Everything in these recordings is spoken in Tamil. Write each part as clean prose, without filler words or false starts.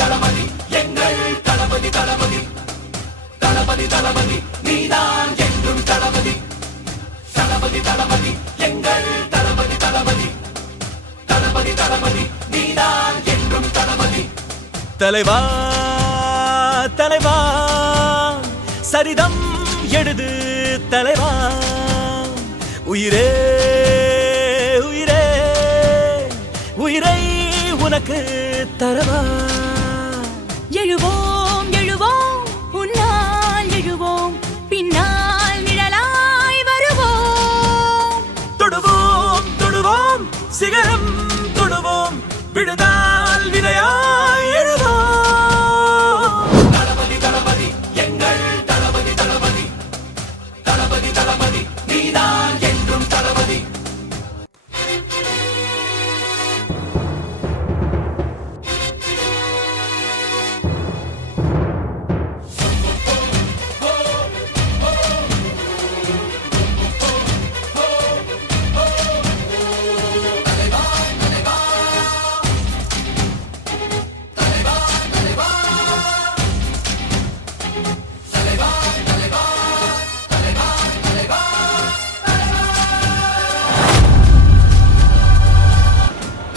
தளபதி எங்கள் தளபதி தளபதி தளபதி தளபதி நீதான் என்றும் தளபதி தளபதி தளபதி எங்கள் தளபதி தளபதி தளபதி தளபதி நீதான் என்றும் தளபதி தலைவா தலைவா சரிதம் எழுது தலைவா உயிரே உயிரே உயிரை உனக்கு தரவா எழுவோம் எழுவோம் உன்னால் எழுவோம் பின்னால் நிழலாய் வருவோம் தொடுவோம் தொடுவோம் சிகரம் தொடுவோம் விழுந்தால் விதையாய் எழுவோம் தளபதி தளபதி எங்கள் தளபதி தளபதி தளபதி தளபதி நீதான் என்றும் தளபதி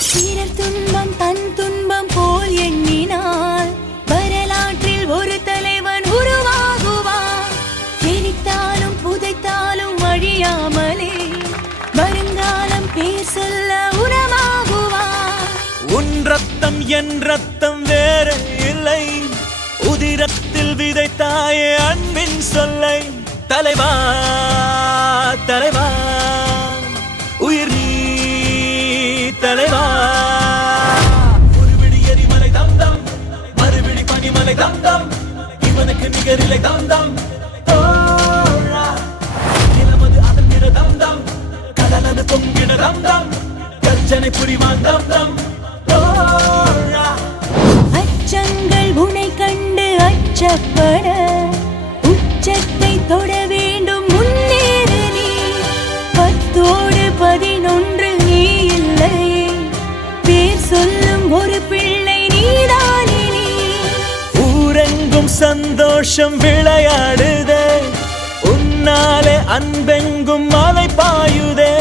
பிறர் துன்பம் தன் துன்பம் போல் எண்ணினால் வரலாற்றில் ஒரு தலைவன் உருவாகுவான் எரித்தாலும் புதைத்தாலும் அழியாமலே வருங்காலம் பேர் சொல்ல உணவாகுவான் உன் ரத்தம் என் ரத்தம் வேற இல்லை உதிரத்தில் விதைத்தாயே அன்பின் சொல்லை தலைவா தலைவா உயிர் நீ தலைவா ஒரு விடி எரிமலை தந்தம் மறுவிடி பனிமலை தந்தம் இவனுக்கு நிகரிலை தந்தம் தோழா நிலமது அதன் நிற தந்தம் கடலது பொங்கிட தந்தம் கர்ஜனை புரிவான் தந்தம் தோழா அச்சங்கள் உனை கண்டு அச்சப்பட உச்சத்தை தொட வேண்டும் முன்னேறு நீ 10ஓடு 11 நீ இல்லை பேர் சொல்லும் ஒரு பிள்ளை நீதானே நீ ஊரெங்கும் சந்தோஷம் விளையாடுதே உன்னாலே அன்பெங்கும் மலை பாயுதே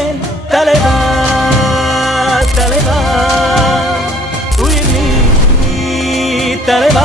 தலைவா தலைவா உயிர் நீ தலைவா